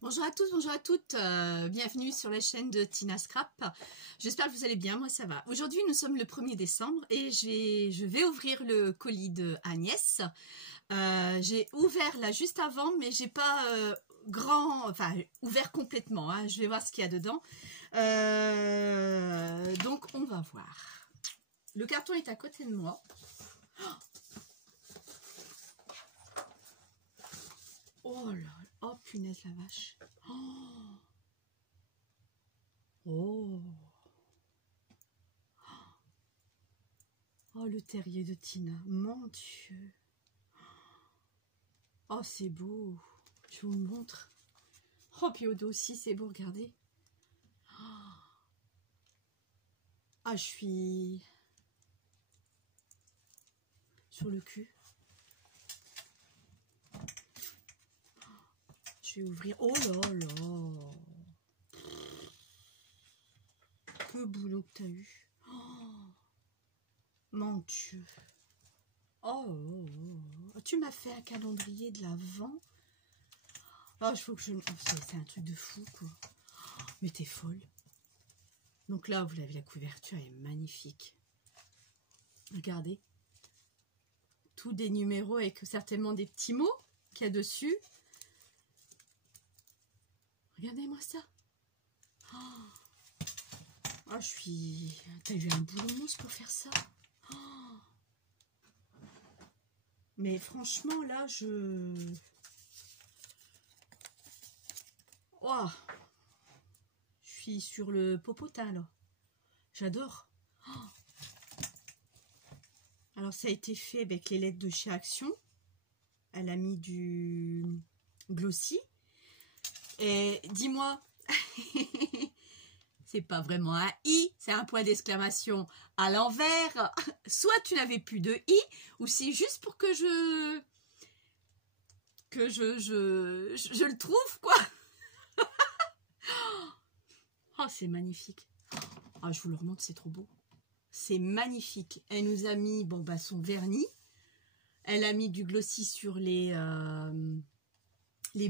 Bonjour à tous, bonjour à toutes, bienvenue sur la chaîne de Tina Scrap. J'espère que vous allez bien, moi ça va. Aujourd'hui nous sommes le 1er décembre et je vais ouvrir le colis de Agnès. J'ai ouvert là juste avant mais j'ai pas ouvert complètement, hein. Je vais voir ce qu'il y a dedans. Donc on va voir. Le carton est à côté de moi. Oh là, oh punaise la vache. Oh. Oh, le terrier de Tina, mon Dieu. Oh, c'est beau. Je vous le montre. Oh, puis au dos aussi, c'est beau, regardez. Ah, je suis sur le cul. Je vais ouvrir. Oh là là. Que boulot que t'as eu. Oh, mon Dieu. Oh, oh, oh. Tu m'as fait un calendrier de l'Avent. Oh, il faut que je... Oh, c'est un truc de fou, quoi. Oh, mais t'es folle. Donc là, vous l'avez, la couverture est magnifique. Regardez. Tous des numéros avec certainement des petits mots qu'il y a dessus. Regardez-moi ça. Oh, je suis... T'as eu un boulot mousse pour faire ça. Oh. Mais franchement, là, je... Oh. Je suis sur le popotin, là. J'adore. Oh. Alors, ça a été fait avec les lettres de chez Action. Elle a mis du glossy. Et dis-moi... C'est pas vraiment un i, c'est un point d'exclamation à l'envers. Soit tu n'avais plus de i, ou c'est juste pour que je le trouve, quoi. Oh, c'est magnifique. Oh, je vous le remonte, c'est trop beau. C'est magnifique. Elle nous a mis son vernis. Elle a mis du glossy sur les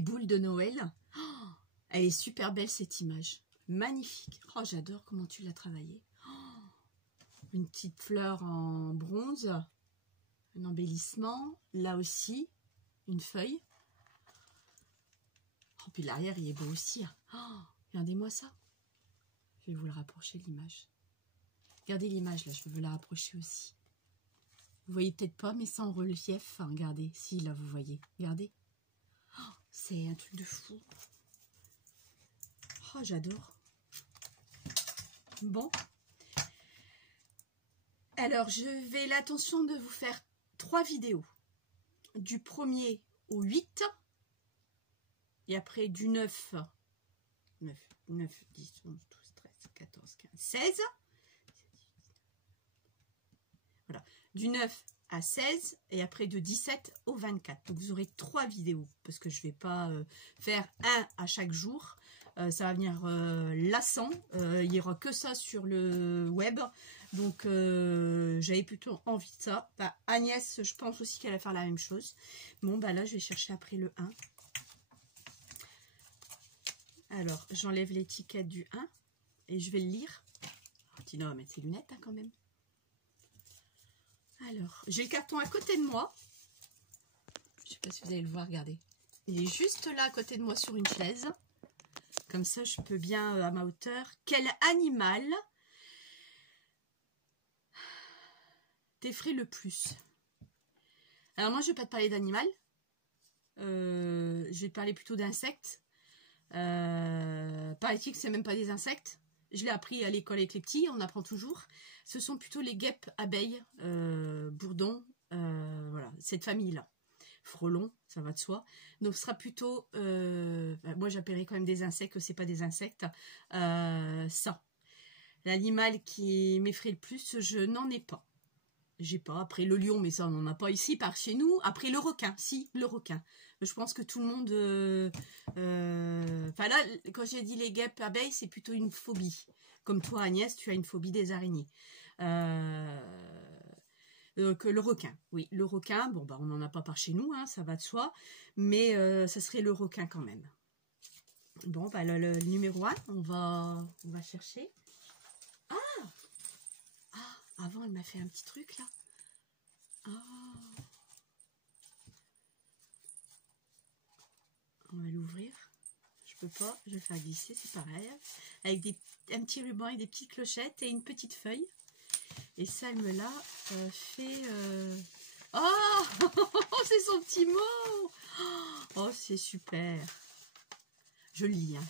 boules de Noël. Oh, elle est super belle, cette image. Magnifique. Oh, j'adore comment tu l'as travaillé. Oh, une petite fleur en bronze. Un embellissement. Là aussi, une feuille. Oh, puis l'arrière, il est beau aussi. Oh, regardez-moi ça. Je vais vous le rapprocher, l'image. Regardez l'image, là. Je veux la rapprocher aussi. Vous voyez peut-être pas, mais c'est en relief. Enfin, regardez. Si, là, vous voyez. Regardez. Oh, c'est un truc de fou. Oh, j'adore. Bon, alors je vais l'intention de vous faire 3 vidéos, du 1er au 8, et après du 9, 10, 11, 12, 13, 14, 15, 16, voilà, du 9 à 16, et après de 17 au 24, donc vous aurez 3 vidéos, parce que je ne vais pas faire un à chaque jour. Ça va venir lassant, il n'y aura que ça sur le web, donc j'avais plutôt envie de ça. Bah, Agnès, je pense aussi qu'elle va faire la même chose. Bon, bah là, je vais chercher après le 1. Alors, j'enlève l'étiquette du 1 et je vais le lire. Oh, Tina va mettre ses lunettes, hein, quand même. Alors, j'ai le carton à côté de moi. Je ne sais pas si vous allez le voir, regardez. Il est juste là à côté de moi sur une chaise. Comme ça, je peux bien à ma hauteur. Quel animal t'effraie le plus? Alors moi, je ne vais pas te parler d'animal. Je vais te parler plutôt d'insectes. Paraît-il que c'est même pas des insectes. Je l'ai appris à l'école avec les petits, on apprend toujours. Ce sont plutôt les guêpes, abeilles, bourdons, voilà, cette famille-là. Frelons, ça va de soi. Donc ce sera plutôt, moi j'appellerais quand même des insectes, que c'est pas des insectes, ça. L'animal qui m'effraie le plus, je n'en ai pas. J'ai pas. Après le lion, mais ça on n'en a pas ici, par chez nous. Après le requin, si, le requin. Je pense que tout le monde... Enfin là, quand j'ai dit les guêpes, abeilles, c'est plutôt une phobie. Comme toi Agnès, tu as une phobie des araignées. Donc le requin, oui, le requin, bon bah on n'en a pas par chez nous, hein, ça va de soi, mais ça serait le requin quand même. Bon, bah, le numéro 1, on va chercher. Avant, elle m'a fait un petit truc, là. On va l'ouvrir. Je peux pas, je vais faire glisser, c'est pareil. Avec un petit ruban et des petites clochettes et une petite feuille. Et ça, elle me l'a fait... Oh c'est son petit mot. Oh, c'est super. Je lis, hein.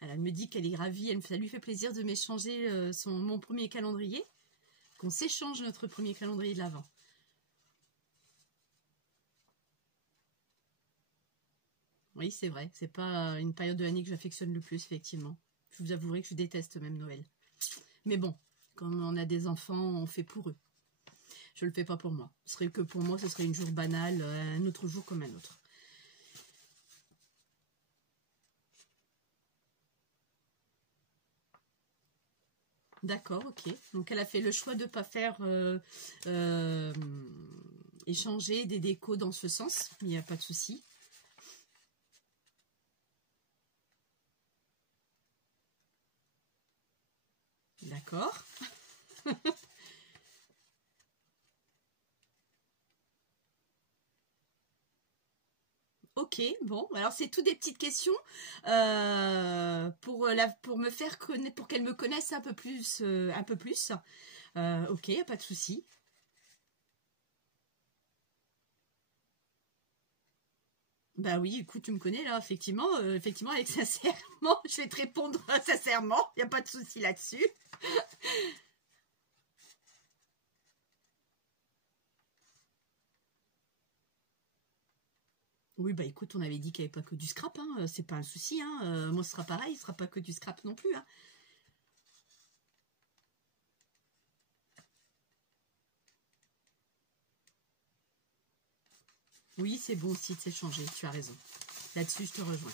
Elle me dit qu'elle est ravie, ça lui fait plaisir de m'échanger mon premier calendrier, qu'on s'échange notre premier calendrier de l'Avent. Oui, c'est vrai, c'est pas une période de l'année que j'affectionne le plus, effectivement. Je vous avouerai que je déteste même Noël. Mais bon, quand on a des enfants, on fait pour eux. Je le fais pas pour moi. Ce serait que pour moi, ce serait une jour banale, un autre jour comme un autre. D'accord, ok. Donc elle a fait le choix de ne pas faire échanger des décos dans ce sens. Il n'y a pas de souci. D'accord. Ok, bon, alors c'est tout des petites questions pour me faire connaître, pour qu'elle me connaisse un peu plus. Ok, pas de souci. Bah oui, écoute, tu me connais là, effectivement, avec sincèrement, je vais te répondre sincèrement, il n'y a pas de souci là-dessus. Oui, bah écoute, on avait dit qu'il n'y avait pas que du scrap, hein. C'est pas un souci, hein. Moi, ce sera pareil, ce sera pas que du scrap non plus, hein. Oui, c'est bon aussi de s'échanger, tu as raison. Là-dessus, je te rejoins.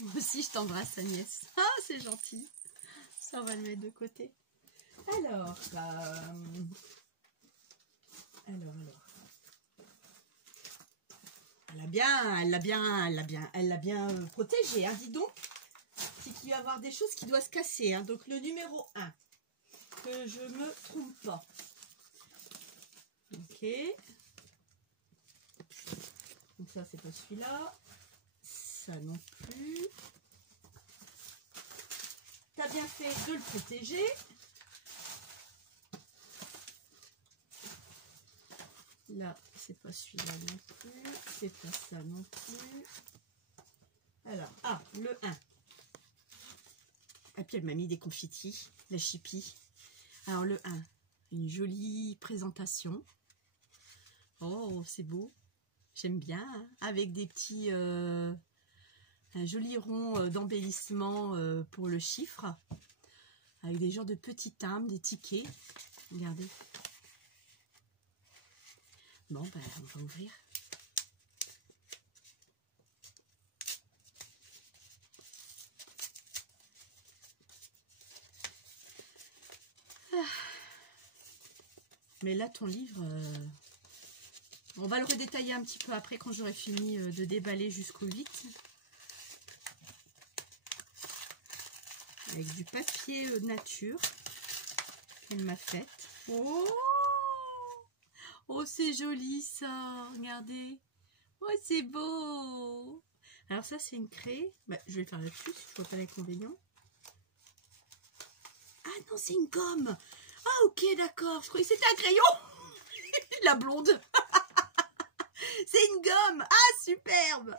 Moi aussi, je t'embrasse, Agnès. Ah, c'est gentil. Ça, on va le mettre de côté. Alors. Elle l'a bien protégé, hein, dis donc. C'est qu'il va y avoir des choses qui doivent se casser, hein. Donc, le numéro 1, que je me trompe pas. Ok. Donc, ça, c'est pas celui-là. Ça non plus. T'as bien fait de le protéger. Là, c'est pas celui-là non plus. C'est pas ça non plus. Alors, le 1. Et puis, elle m'a mis des confitis, la chipie. Alors, le 1, une jolie présentation. Oh, c'est beau. J'aime bien. Hein, avec des petits... un joli rond d'embellissement pour le chiffre. Avec des genres de petits timbres, des tickets. Regardez. Bon, ben, on va ouvrir. Mais là, ton livre, on va le redétailler un petit peu après quand j'aurai fini de déballer jusqu'au 8. Avec du papier nature qu'elle m'a fait. Oh, oh c'est joli ça, regardez. Oh, c'est beau. Alors ça, c'est une craie. Bah, je vais le faire là-dessus, si je vois pas l'inconvénient. Ah non, c'est une gomme. Ah ok, d'accord. Je croyais que c'était un crayon. La blonde. C'est une gomme. Ah, superbe.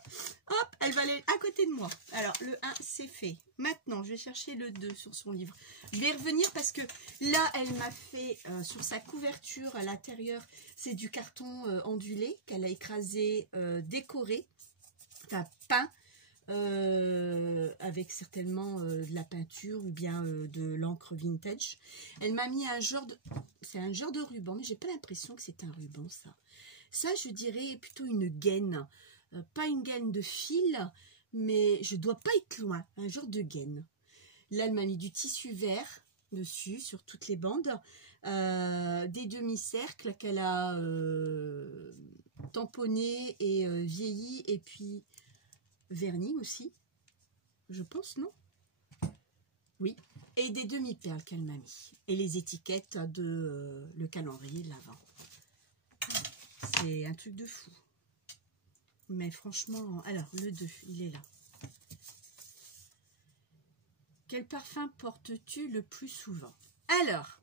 Hop, elle va aller à côté de moi. Alors, le 1, c'est fait. Maintenant, je vais chercher le 2 sur son livre. Je vais revenir parce que là, elle m'a fait, sur sa couverture à l'intérieur, c'est du carton ondulé qu'elle a écrasé, décoré, enfin peint, avec certainement de la peinture ou bien de l'encre vintage. Elle m'a mis un genre de... C'est un genre de ruban, mais j'ai pas l'impression que c'est un ruban, ça. Ça, je dirais plutôt une gaine. Pas une gaine de fil, mais je dois pas être loin. Un genre de gaine. Là, elle m'a mis du tissu vert dessus, sur toutes les bandes. Des demi-cercles qu'elle a tamponnés et vieillis. Et puis, vernis aussi. Je pense, non? Oui. Et des demi-perles qu'elle m'a mis. Et les étiquettes de le calendrier de l'Avent. C'est un truc de fou. Mais franchement, alors, le 2, il est là. Quel parfum portes-tu le plus souvent? Alors,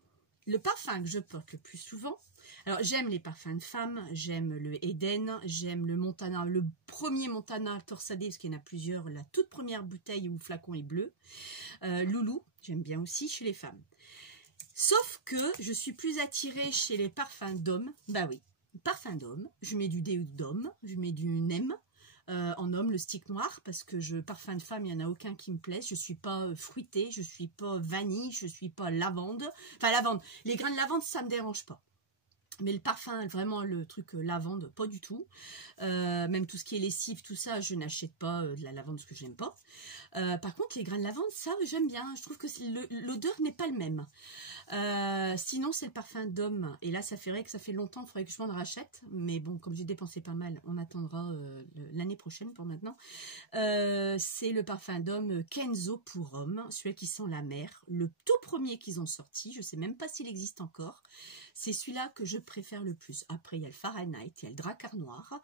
le parfum que je porte le plus souvent, alors j'aime les parfums de femmes, j'aime le Eden, j'aime le Montana, le premier Montana torsadé, parce qu'il y en a plusieurs, la toute première bouteille où le flacon est bleu. Loulou, j'aime bien aussi chez les femmes. Sauf que je suis plus attirée chez les parfums d'hommes. Bah oui, parfum d'homme, je mets du déo d'homme, je mets du NEM. En homme, le stick noir, parce que parfum de femme, il n'y en a aucun qui me plaise. Je suis pas fruitée, je suis pas vanille, je suis pas lavande. Enfin, lavande, les grains de lavande, ça me dérange pas. Mais le parfum, vraiment le truc lavande, pas du tout. Même tout ce qui est lessive, tout ça, je n'achète pas de la lavande parce que j'aime pas. Par contre, les grains de lavande, ça, j'aime bien. Je trouve que l'odeur n'est pas le même. Sinon, c'est le parfum d'homme. Et là, ça ferait que ça fait longtemps, il faudrait que je m'en rachète. Mais bon, comme j'ai dépensé pas mal, on attendra l'année prochaine pour maintenant. C'est le parfum d'homme Kenzo pour homme, celui qui sent la mer. Le tout premier qu'ils ont sorti, je sais même pas s'il existe encore. C'est celui-là que je préfère le plus. Après, il y a le Fahrenheit, il y a le Drakkar noir,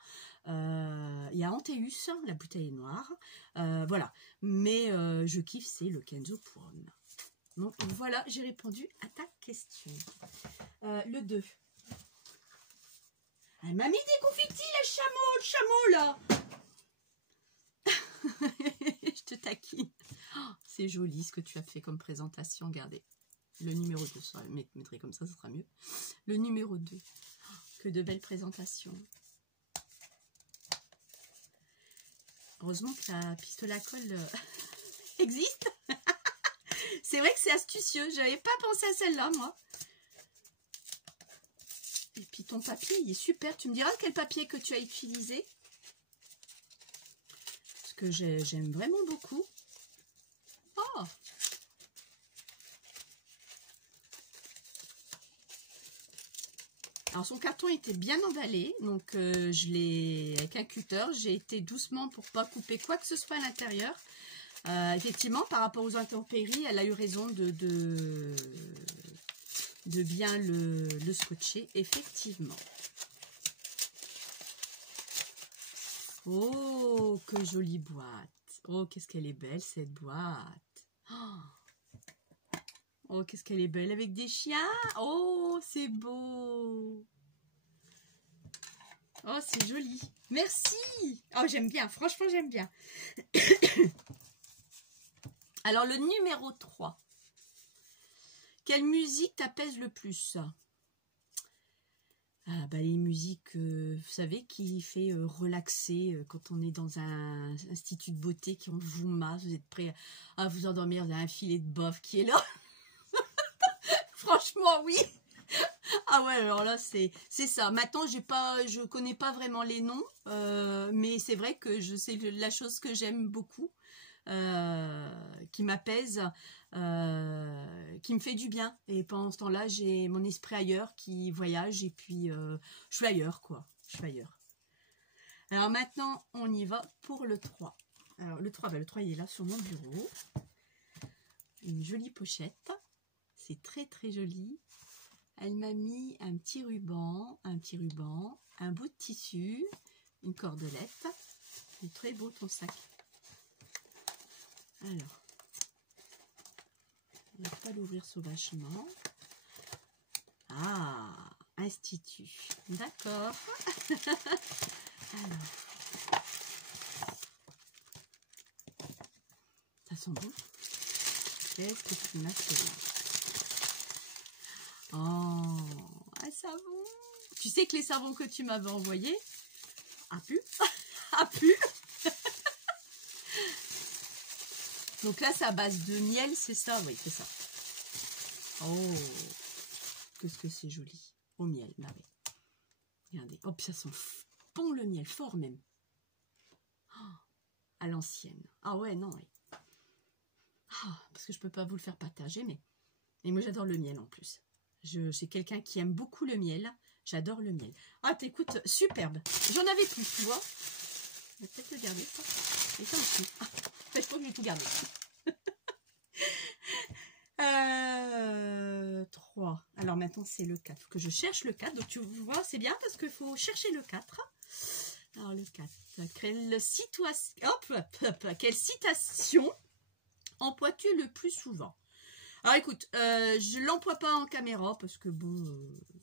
il y a Antaeus, la bouteille est noire. Voilà. Mais je kiffe, c'est le Kenzo pour homme. Donc voilà, j'ai répondu à ta question. Le 2. Elle m'a mis des confitis, le chameau là. Je te taquine. Oh, c'est joli ce que tu as fait comme présentation, regardez. Le numéro 2, je mettrai comme ça sera mieux. Le numéro 2. Oh, que de belles présentations. Heureusement que la pistolet à colle existe. C'est vrai que c'est astucieux. J'avais pas pensé à celle-là, moi. Et puis ton papier, il est super. Tu me diras quel papier que tu as utilisé. Parce que j'aime vraiment beaucoup. Oh! Alors son carton était bien emballé, donc je l'ai avec un cutter, j'ai été doucement pour pas couper quoi que ce soit à l'intérieur. Effectivement, par rapport aux intempéries, elle a eu raison de bien le scotcher, effectivement. Oh, que jolie boîte! Oh, qu'est-ce qu'elle est belle cette boîte! Oh, qu'est-ce qu'elle est belle avec des chiens! Oh, c'est beau! Oh, c'est joli! Merci! Oh, j'aime bien, franchement, j'aime bien. Alors, le numéro 3. Quelle musique t'apaise le plus? Ah, bah, les musiques, vous savez, qui fait relaxer quand on est dans un institut de beauté, qui on vous masse, vous êtes prêt à vous endormir, il y a un filet de bof qui est là. Franchement, oui. Ah ouais, alors là, c'est ça. Maintenant, je connais pas vraiment les noms, mais c'est vrai que c'est la chose que j'aime beaucoup, qui m'apaise, qui me fait du bien. Et pendant ce temps-là, j'ai mon esprit ailleurs qui voyage et puis je suis ailleurs, quoi. Je suis ailleurs. Alors maintenant, on y va pour le 3. Alors le 3, le 3, il est là sur mon bureau. Une jolie pochette. C'est très très joli. Elle m'a mis un petit ruban, un bout de tissu, une cordelette. C'est très beau ton sac. Alors, on ne va pas l'ouvrir sauvagement. Ah, institut. D'accord. Alors, ça sent bon. Qu'est-ce que tu m'as fait là? Oh, un savon. Tu sais que les savons que tu m'avais envoyés a pu. A pu. Donc là, c'est à base de miel, c'est ça? Oui, c'est ça. Oh, qu'est-ce que c'est joli. Au miel, bah oui. Regardez, hop, ça sent bon le miel, fort même. Oh, à l'ancienne. Ah ouais, non, oui. Ah, parce que je peux pas vous le faire partager, mais... Et moi, j'adore le miel en plus. C'est quelqu'un qui aime beaucoup le miel. J'adore le miel. Ah, t'écoutes, superbe. J'en avais plus, tu vois. Je vais peut-être le garder, ça. Et ça aussi. Ah, en fait, je crois que je vais tout garder. 3. Alors maintenant, c'est le 4. Faut que je cherche le 4. Donc, tu vois, c'est bien parce qu'il faut chercher le 4. Alors, le 4. Quelle citation emploies-tu le plus souvent? Alors, écoute, je ne l'emploie pas en caméra parce que, bon,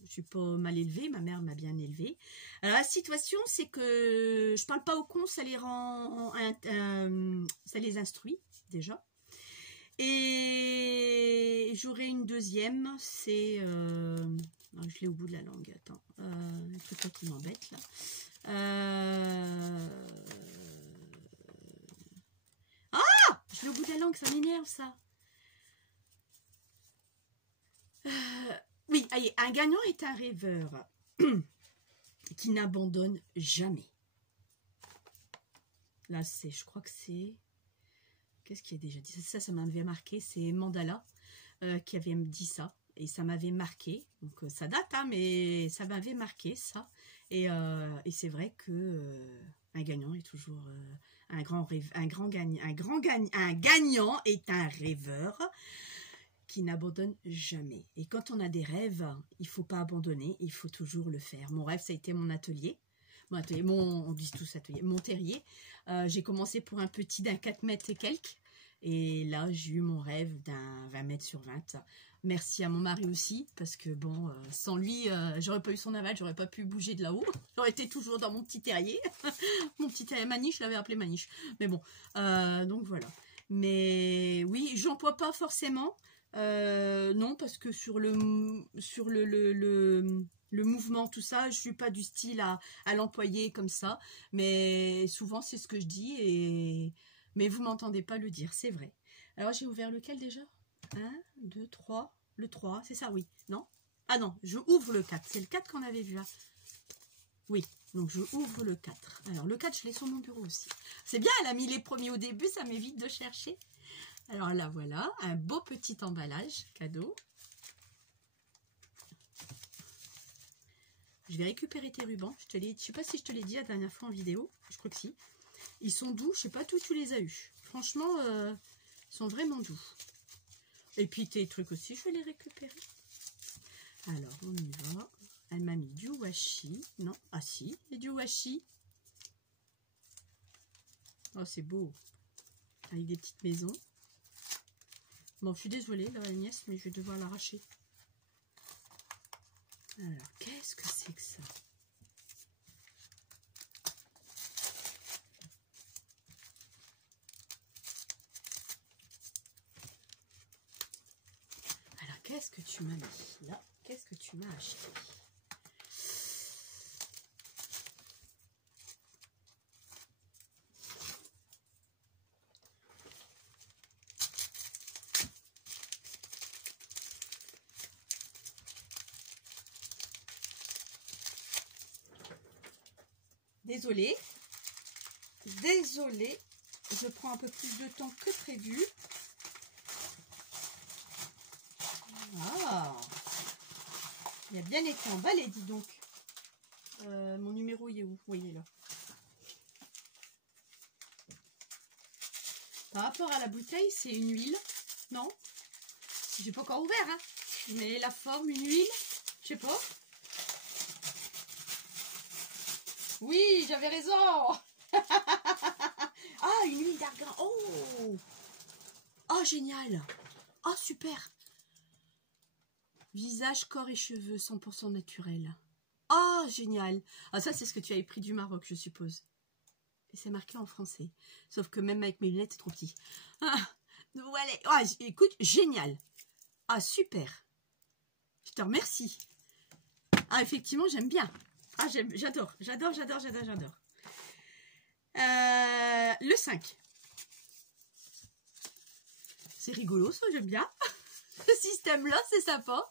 je suis pas mal élevée. Ma mère m'a bien élevée. Alors, la situation, c'est que je parle pas aux cons, ça les rend... ça les instruit, déjà. Et j'aurai une deuxième, c'est... je l'ai au bout de la langue, attends. C'est quoi qui m'embête, là? Ah! Je l'ai au bout de la langue, ça m'énerve, ça. Oui, allez, un gagnant est un rêveur qui n'abandonne jamais. Là, c'est, je crois que c'est... Qu'est-ce qui a déjà dit ça? Ça m'avait marqué, c'est Mandala qui avait dit ça. Et ça m'avait marqué. Donc ça date, hein, mais ça m'avait marqué, ça. Et c'est vrai que un gagnant est toujours un gagnant est un rêveur qui n'abandonne jamais. Et quand on a des rêves, il ne faut pas abandonner, il faut toujours le faire. Mon rêve, ça a été mon atelier. On dit tous atelier, mon terrier. J'ai commencé pour un petit d'un 4 mètres et quelques. Et là, j'ai eu mon rêve d'un 20 mètres sur 20. Merci à mon mari aussi, parce que bon, sans lui, j'aurais pas eu son aval, j'aurais pas pu bouger de là-haut. J'aurais été toujours dans mon petit terrier. Mon petit terrier Maniche, je l'avais appelé Maniche. Mais bon, donc voilà. Mais oui, j'emploie pas forcément. Non, parce que sur le mouvement, tout ça, je suis pas du style à l'employer comme ça. Mais souvent, c'est ce que je dis. Mais vous m'entendez pas le dire, c'est vrai. Alors, j'ai ouvert lequel déjà? 1, 2, 3. Le 3, c'est ça, oui. Non? Ah non, je ouvre le 4. C'est le 4 qu'on avait vu là. Oui, donc je ouvre le 4. Alors, le 4, je l'ai sur mon bureau aussi. C'est bien, elle a mis les premiers au début, ça m'évite de chercher. Alors là, voilà, un beau petit emballage cadeau. Je vais récupérer tes rubans. Je ne sais pas si je te l'ai dit la dernière fois en vidéo. Je crois que si. Ils sont doux. Je ne sais pas tout, tu les as eus. Franchement, ils sont vraiment doux. Et puis tes trucs aussi, je vais les récupérer. Alors, on y va. Elle m'a mis du washi. Non, ah si, et du washi. Oh, c'est beau. Avec des petites maisons. Bon, je suis désolée, la Agnès, mais je vais devoir l'arracher. Alors, qu'est-ce que c'est que ça? Alors, qu'est-ce que tu m'as mis là? Qu'est-ce que tu m'as acheté? Désolée, je prends un peu plus de temps que prévu. Ah, il a bien été emballé, dis donc. Mon numéro, il est où? Oui, il est là. Par rapport à la bouteille, c'est une huile. Non, j'ai pas encore ouvert, hein. Mais la forme, une huile, je sais pas. Oui, j'avais raison. Ah, une huile d'argan. Oh, oh, génial. Oh, super. Visage, corps et cheveux, 100% naturel. Oh, génial. Ah, ça, c'est ce que tu avais pris du Maroc, je suppose. Et c'est marqué en français. Sauf que même avec mes lunettes, c'est trop petit. Ah, voilà. Ah, écoute, génial. Ah, super. Je te remercie. Ah, effectivement, j'aime bien. Ah, j'adore. Le 5. c'est rigolo, ça, j'aime bien. Ce système-là, c'est sympa.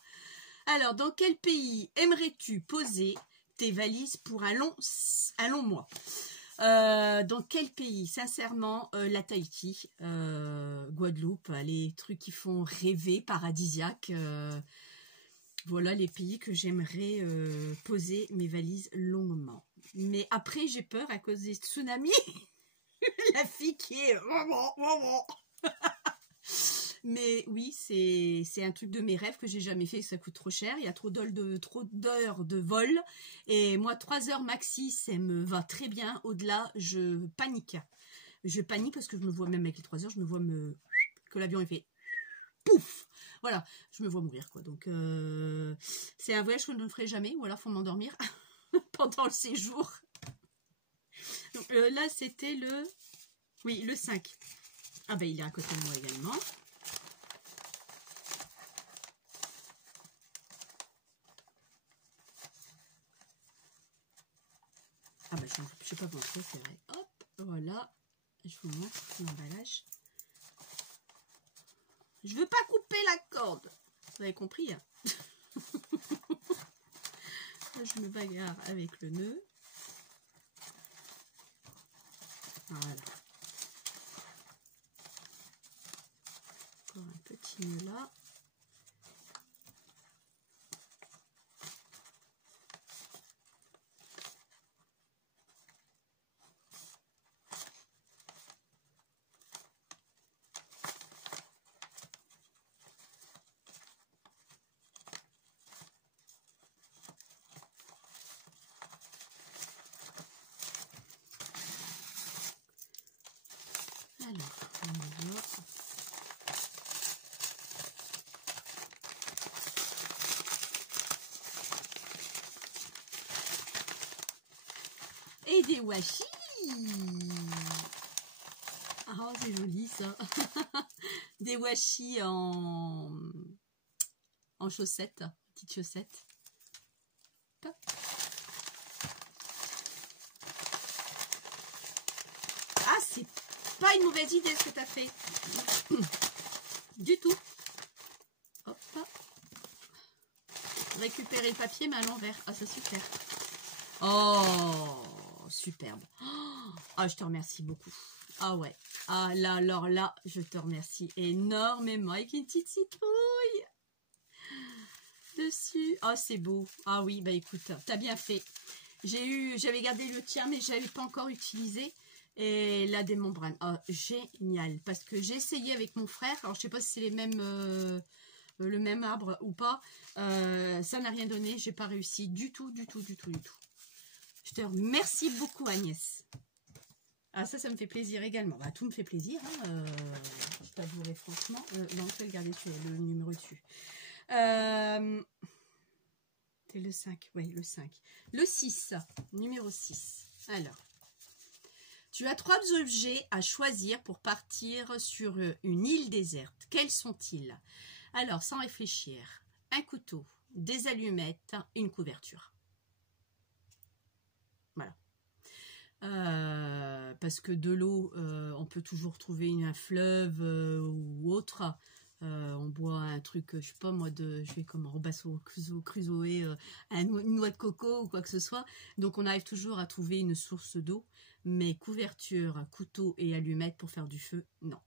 Alors, dans quel pays aimerais-tu poser tes valises pour un long mois? Dans quel pays? Sincèrement, la Tahiti, Guadeloupe, les trucs qui font rêver, paradisiaques. Voilà les pays que j'aimerais poser mes valises longuement. Mais après, j'ai peur à cause des tsunamis. La fille qui est... Mais oui, c'est un truc de mes rêves que j'ai jamais fait, ça coûte trop cher. Il y a trop d'heures de vol. Et moi, 3 heures maxi, ça me va très bien. Au-delà, je panique. Je panique parce que je me vois, même avec les 3 heures, je me vois que l'avion il fait pouf. Voilà, je me vois mourir, quoi. Donc, c'est un voyage que je ne ferai jamais. Ou alors, il faut m'endormir pendant le séjour. Donc, là, c'était le... Oui, le 5. Ah ben, il est à côté de moi également. Ah bah je ne sais pas montrer, c'est vrai. Hop, voilà. Je vous montre l'emballage. Je veux pas couper la corde. Vous avez compris, hein. Je me bagarre avec le nœud. Voilà. Encore un petit nœud là. Alors, on va... Et des washi. Ah, c'est joli ça. Des washi en chaussettes, petites chaussettes. Ah, c'est pas une mauvaise idée ce que tu as fait. Du tout. Hop. Récupérer le papier mais à l'envers. Ah, c'est super. Oh, superbe. Ah, je te remercie beaucoup. Ah ouais. Ah là, alors là, je te remercie énormément. Avec une petite citrouille dessus. Ah, c'est beau. Ah oui, bah écoute, t'as bien fait. J'avais gardé le tien, mais je l'avais pas encore utilisé. Et là, des membranes. Oh, génial. Parce que j'ai essayé avec mon frère. Alors, je sais pas si c'est les mêmes... le même arbre ou pas. Ça n'a rien donné. J'ai pas réussi du tout, du tout, du tout, du tout. Je te remercie beaucoup, Agnès. Ah, ça me fait plaisir également. Bah, tout me fait plaisir. Hein, je t'avouerai franchement. Non, je vais le garder sur le numéro dessus. C'est le 5. Oui, le 5. Le 6. Numéro 6. Alors. Tu as 3 objets à choisir pour partir sur une île déserte. Quels sont-ils? Alors, sans réfléchir. Un couteau, des allumettes, une couverture. Voilà. Parce que de l'eau, on peut toujours trouver un fleuve ou autre. On boit un truc, je sais pas moi, je vais comme Robinson Crusoe, une noix de coco ou quoi que ce soit. Donc on arrive toujours à trouver une source d'eau. Mais couverture, couteau et allumettes pour faire du feu, non.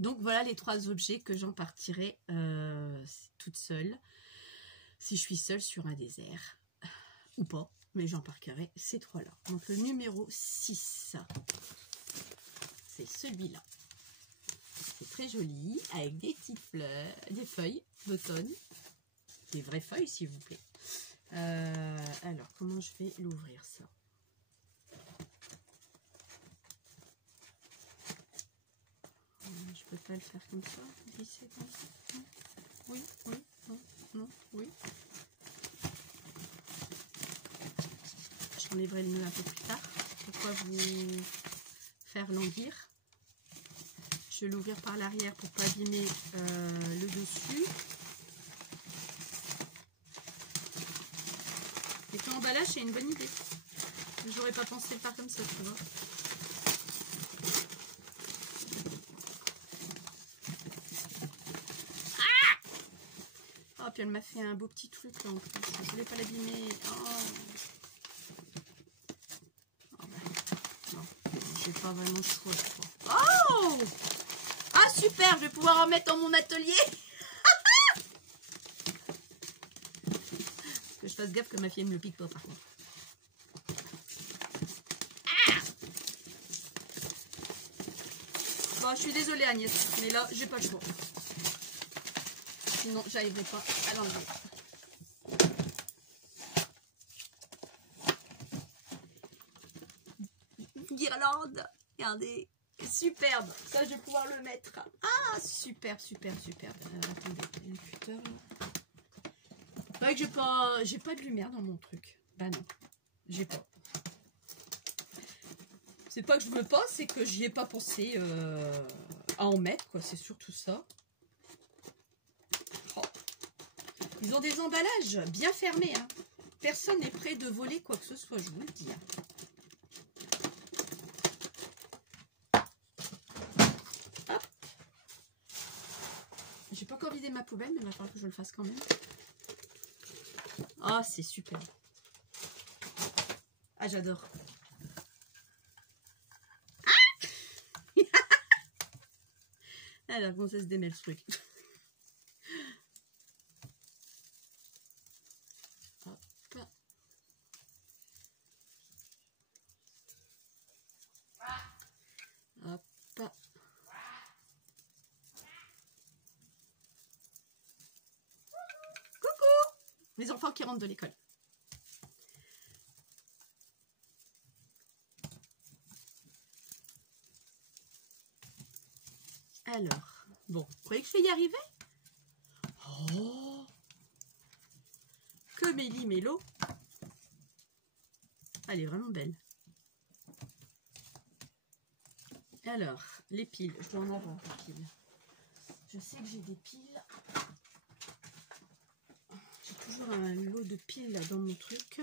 Donc voilà les 3 objets que j'en partirai toute seule. Si je suis seule sur un désert. Ou pas. Mais j'en parquerai ces 3-là. Donc le numéro 6, c'est celui-là. C'est très joli, avec des petites fleurs, des feuilles d'automne. Des vraies feuilles, s'il vous plaît. Alors, comment je vais l'ouvrir, ça? Je peux pas le faire comme ça. 10 secondes. Oui, oui, non, non, oui. J'enlèverai le nœud un peu plus tard. Pourquoi vous faire languir? Je vais l'ouvrir par l'arrière pour pas abîmer le dessus. Et puis l'emballage, c'est une bonne idée. J'aurais pas pensé le faire comme ça, tu vois. puis elle m'a fait un beau petit truc là en plus. Je voulais pas l'abîmer. Oh. Oh bah, non, j'ai pas vraiment le choix, je crois. Oh! Ah super, je vais pouvoir en mettre dans mon atelier. Que je fasse gaffe que ma fille me le pique pas par contre. Ah! Bon, je suis désolée Agnès, mais là j'ai pas le choix. Sinon j'arriverai pas à l'enlever. Guirlande, regardez, superbe. Ça je vais pouvoir le mettre. Ah super, super, super. Attendez, il y a un cutter là. C'est vrai que j'ai pas de lumière dans mon truc. Bah non, j'ai pas. C'est pas que je veux pas, c'est que j'y ai pas pensé à en mettre, quoi. C'est surtout ça. Oh. Ils ont des emballages bien fermés, hein. Personne n'est prêt de voler quoi que ce soit, je vous le dis. Hop. J'ai pas encore vidé ma poubelle, mais il va falloir que je le fasse quand même. Ah, c'est super. Ah, j'adore. Ah, la princesse démêle ce truc. Hop. Hop. Coucou! Les enfants qui rentrent de l'école. Alors, bon, vous croyez que je vais y arriver? Oh! Que Mélie Mélo! Elle est vraiment belle. Alors, les piles, je dois en avoir des piles. Je sais que j'ai des piles. J'ai toujours un lot de piles là dans mon truc.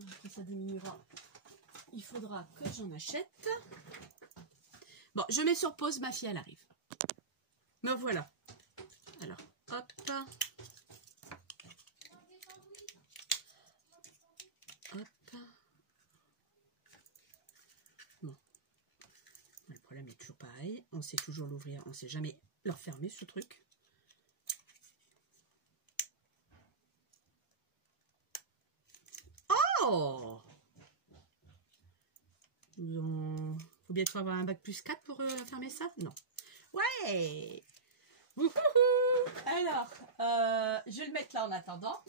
Après ça diminuera. Il faudra que j'en achète. Bon, je mets sur pause, ma fille elle arrive. Me voilà. Alors, hop. Hop. Bon. Le problème est toujours pareil. On sait toujours l'ouvrir. On ne sait jamais le refermer ce truc. Oh! Faut bientôt avoir un bac plus 4 pour fermer ça? Non. Ouais! Wouhou! Alors, je vais le mettre là en attendant.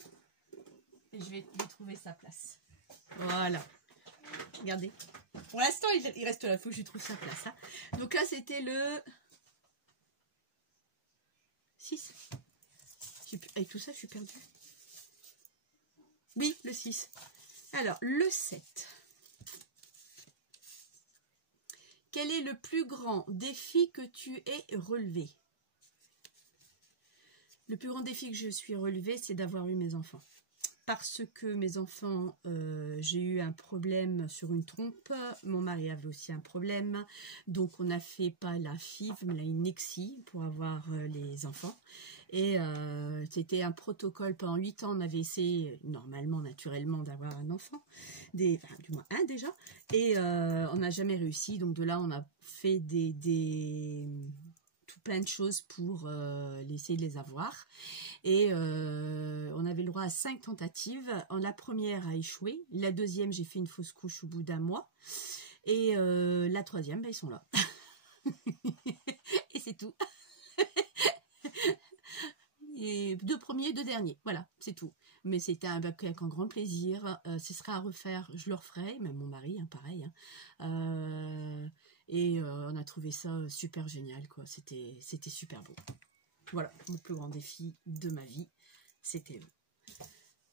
Et je vais lui trouver sa place. Voilà. Regardez. Pour l'instant, il reste là. Il faut que je lui trouve sa place. Hein. Donc là, c'était le 6. Avec tout ça, je suis perdue. Oui, le 6. Alors, le 7. Quel est le plus grand défi que tu aies relevé? Le plus grand défi que je suis relevé, c'est d'avoir eu mes enfants. Parce que mes enfants, j'ai eu un problème sur une trompe. Mon mari avait aussi un problème. Donc, on n'a fait pas la FIV, mais la INEXI pour avoir les enfants. Et c'était un protocole. Pendant 8 ans, on avait essayé, normalement, naturellement, d'avoir un enfant. Du moins un déjà. Et on n'a jamais réussi. Donc, de là, on a fait tout plein de choses pour essayer de les avoir. Et on avait le droit à 5 tentatives. La première a échoué. La deuxième, j'ai fait une fausse couche au bout d'un mois. Et la troisième, ben, ils sont là. Et c'est tout. Et 2 premiers, 2 derniers. Voilà, c'est tout. Mais c'était avec un grand plaisir. Ce sera à refaire, je le referai. Même mon mari, hein, pareil. Hein. Et on a trouvé ça super génial, quoi. C'était super beau. Voilà, mon plus grand défi de ma vie, c'était eux.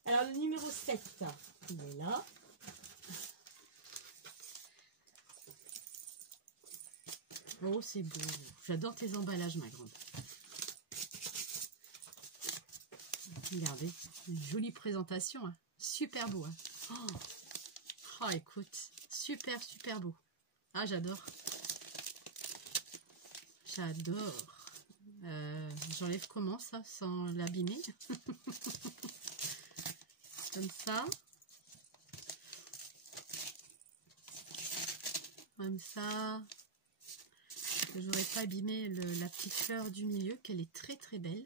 Alors, le numéro 7, il est là. Oh, c'est beau. J'adore tes emballages, ma grande. Regardez, une jolie présentation. Hein. Super beau. Hein. Oh, écoute, super, super beau. Ah, j'adore. J'adore. J'enlève comment ça, sans l'abîmer? Comme ça. Comme ça. Je n'aurais pas abîmé la petite fleur du milieu, qu'elle est très très belle.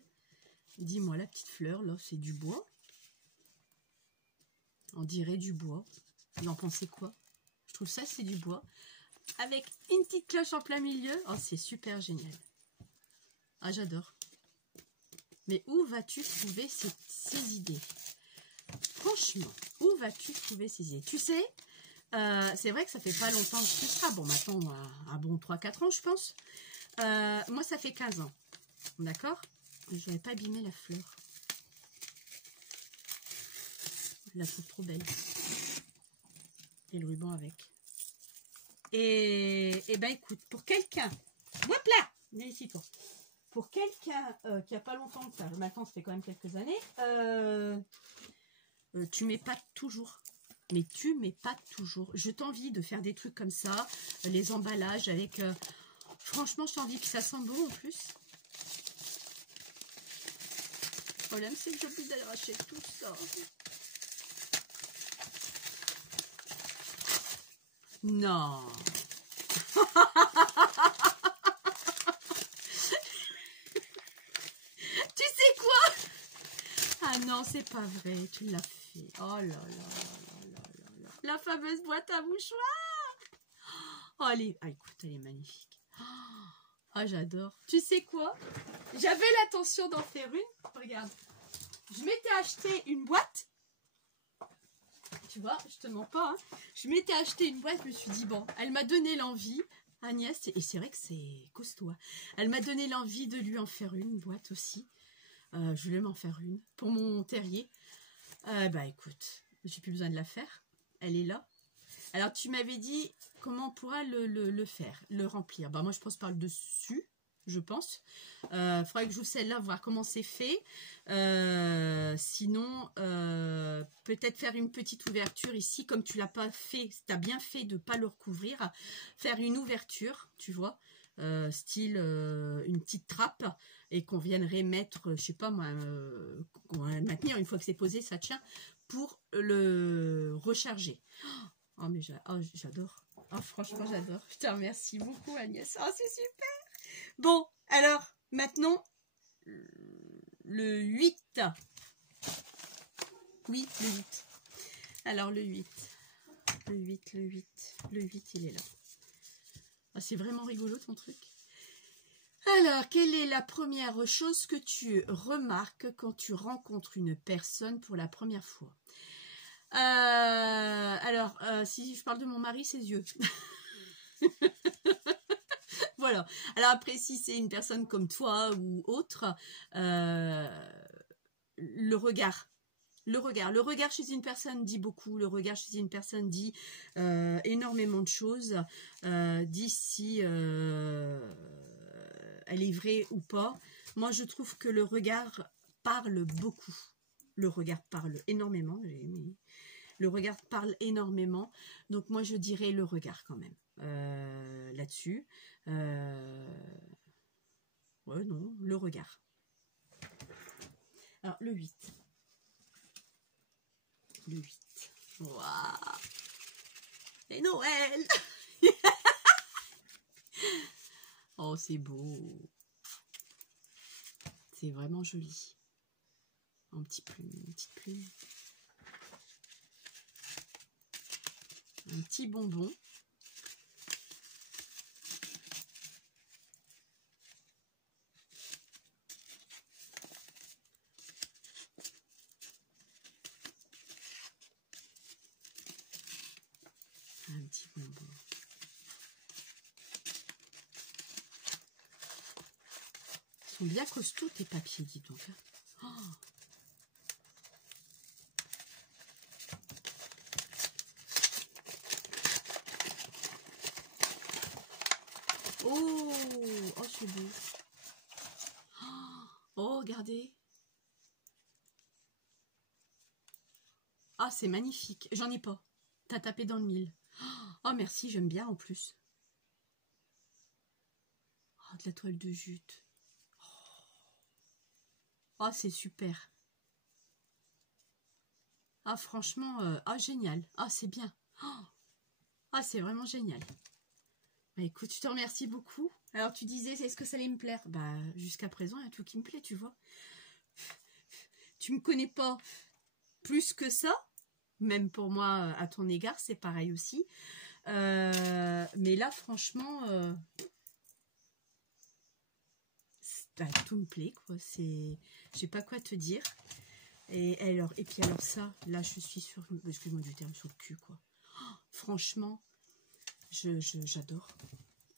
Dis-moi, la petite fleur, là, c'est du bois. On dirait du bois. Vous en pensez quoi? Je trouve ça, c'est du bois. Avec une petite cloche en plein milieu. Oh, c'est super génial. Ah, j'adore. Mais où vas-tu trouver ces idées? Franchement, où vas-tu trouver ces idées? Tu sais, c'est vrai que ça fait pas longtemps que tu seras. Bon, maintenant, un bon 3-4 ans, je pense. Moi, ça fait 15 ans. D'accord? Je n'avais pas abîmé la fleur. Je la trouve trop belle. Et le ruban avec. Et ben écoute, pour quelqu'un, hop là, viens ici toi. Pour quelqu'un qui a pas longtemps que ça, maintenant ça fait quand même quelques années, tu m'épates toujours. Mais tu m'épates toujours. Je t'envie de faire des trucs comme ça, les emballages avec. Franchement, je t'envie que ça sent bon en plus. Le problème, c'est que j'ai plus d'arracher tout ça. Non. Tu sais quoi? Ah non, c'est pas vrai. Tu l'as fait. Oh là là là là là là. La fameuse boîte à mouchoirs. Oh, écoute, elle est magnifique. Oh, j'adore. Tu sais quoi? J'avais l'intention d'en faire une. Regarde. Je m'étais acheté une boîte. Tu vois, je te mens pas. Hein. Je m'étais acheté une boîte. Je me suis dit, bon, elle m'a donné l'envie. Agnès, et c'est vrai que c'est costaud. Hein. Elle m'a donné l'envie de lui en faire une boîte aussi. Je voulais m'en faire une pour mon terrier. Bah écoute, j'ai plus besoin de la faire. Elle est là. Alors tu m'avais dit comment on pourra le faire, le remplir. Bah moi je pense par le dessus, je pense. Faudrait que j'ouvre celle-là, voir comment c'est fait. Sinon, peut-être faire une petite ouverture ici, comme tu l'as pas fait, tu as bien fait de ne pas le recouvrir. Faire une ouverture, tu vois, style une petite trappe, et qu'on viendrait mettre, je sais pas moi, qu'on va maintenir une fois que c'est posé, ça tient, pour le recharger. Oh mais j'adore. Oh, franchement, j'adore. Je te remercie beaucoup, Agnès. Oh, c'est super. Bon, alors, maintenant, le 8. Oui, le 8. Alors, le 8. Le 8, le 8. Le 8, il est là. Oh, c'est vraiment rigolo, ton truc. Alors, quelle est la première chose que tu remarques quand tu rencontres une personne pour la première fois? Si je parle de mon mari, ses yeux. Voilà. Alors après, si c'est une personne comme toi ou autre, le regard. Le regard chez une personne dit beaucoup. Le regard chez une personne dit énormément de choses. Dit si elle est vraie ou pas. Moi, je trouve que le regard parle beaucoup. Le regard parle énormément. Le regard parle énormément. Donc, moi, je dirais le regard quand même. Là-dessus. Ouais, non, le regard. Alors, le 8. Le 8. Waouh! C'est Noël! Oh, c'est beau. C'est vraiment joli. Un petit plume, une petite plume. Un petit bonbon. Un petit bonbon. Ils sont bien costauds tes papiers, dis donc. Oh. Oh, c'est beau. Oh, regardez. Ah, c'est magnifique. J'en ai pas. T'as tapé dans le mille. Oh, merci, j'aime bien en plus. Oh, de la toile de jute. Oh, Oh, c'est super. Ah, franchement, génial. Ah, c'est bien. Ah, c'est vraiment génial. Bah, écoute, je te remercie beaucoup. Alors, tu disais, est-ce que ça allait me plaire? Bah, jusqu'à présent, il y a tout qui me plaît, tu vois. Tu me connais pas plus que ça. Même pour moi, à ton égard, c'est pareil aussi. Mais là, franchement, bah, tout me plaît, quoi. Je sais pas quoi te dire. Et puis alors ça, là, je suis sur, excuse-moi du terme, sur le cul, quoi. Oh, franchement, j'adore.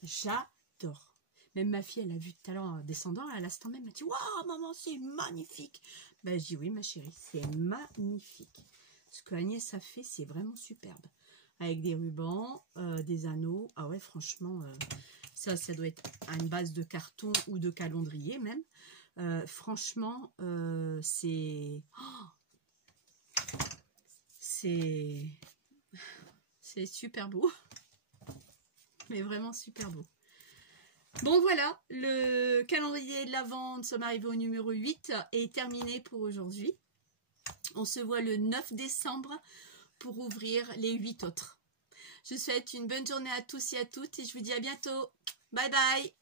J'adore. Même ma fille, elle a vu tout à l'heure en descendant, à l'instant même, elle m'a dit « Waouh, maman, c'est magnifique !» Ben, je dis « Oui, ma chérie, c'est magnifique. » Ce que Agnès a fait, c'est vraiment superbe. Avec des rubans, des anneaux. Ah ouais, franchement, ça doit être à une base de carton ou de calendrier même. Franchement, c'est super beau. Mais vraiment super beau. Bon voilà, le calendrier de l'Avent, nous sommes arrivés au numéro 8, est terminé pour aujourd'hui. On se voit le 9 décembre pour ouvrir les 8 autres. Je vous souhaite une bonne journée à tous et à toutes et je vous dis à bientôt. Bye bye.